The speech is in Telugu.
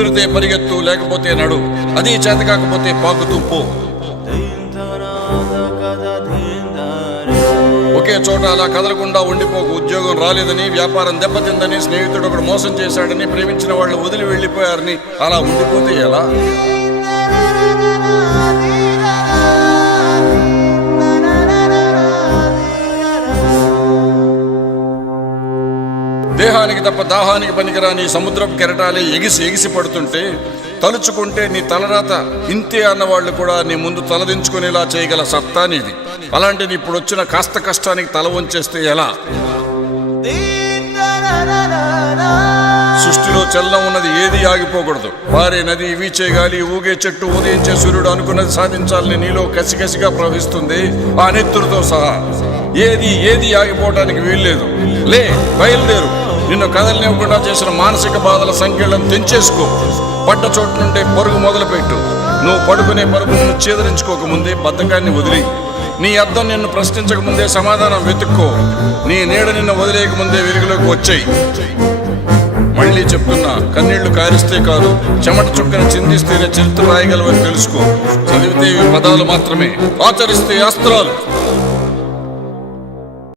కుదిరితే పరిగెత్తు, లేకపోతే నడు. అది చేత కాకపోతే పాకుతూ పో. ఒకే చోట అలా కదలకుండా ఉండిపోకు. ఉద్యోగం రాలేదని, వ్యాపారం దెబ్బతిందని, స్నేహితుడు ఒకడు మోసం చేశాడని, ప్రేమించిన వాళ్ళు వదిలి వెళ్ళిపోయారని అలా ఉండిపోతే ఎలా? దేహానికి తప్ప దాహానికి పనికిరాని సముద్రపు కెరటాలే ఎగిసి ఎగిసి పడుతుంటే తలుచుకుంటే నీ తలరాత ఇంతే అన్నవాళ్లు కూడా నీ ముందు తలదించుకునేలా చేయగల సత్తా నీది. అలాంటిది ఇప్పుడు వచ్చిన కాస్త కష్టానికి తల వంచేస్తే ఎలా? సృష్టిలో చలనం ఉన్నది ఏది ఆగిపోకూడదు. పారే నది, వీచే గాలి, ఊగే చెట్టు, ఉదయించే సూర్యుడు అనుకున్నది సాధించాలని నీలో కసికసిగా ప్రవహిస్తుంది, ఆ నెత్తురుతో సహా. ఏది ఆగిపోవటానికి వీల్లేదు. లే, బయలుదేరు. నిన్ను కదలనివ్వకుండా చేసిన మానసిక బాధల సంఖ్యలను తెంచేసుకో. పడ్డ చోటు నుండే పరుగు మొదలుపెట్టు. నువ్వు పడుకునే పరుగును ఛేదరించుకోకముందే బద్ధకాన్ని వదిలి, నీ అద్దం నిన్ను ప్రశ్నించక ముందే సమాధానం వెతుక్కో. నీ నీడ నిన్ను వదిలేక ముందే వెలుగులోకి వచ్చాయి. మళ్ళీ చెప్తున్నా, కన్నీళ్లు కారిస్తే కాదు, చెమట చుక్కను చిందిస్తేనే చరిత్ర రాయగలవని తెలుసుకో. చదివితే పదాలు మాత్రమే, ఆచరిస్తే అస్త్రాలు.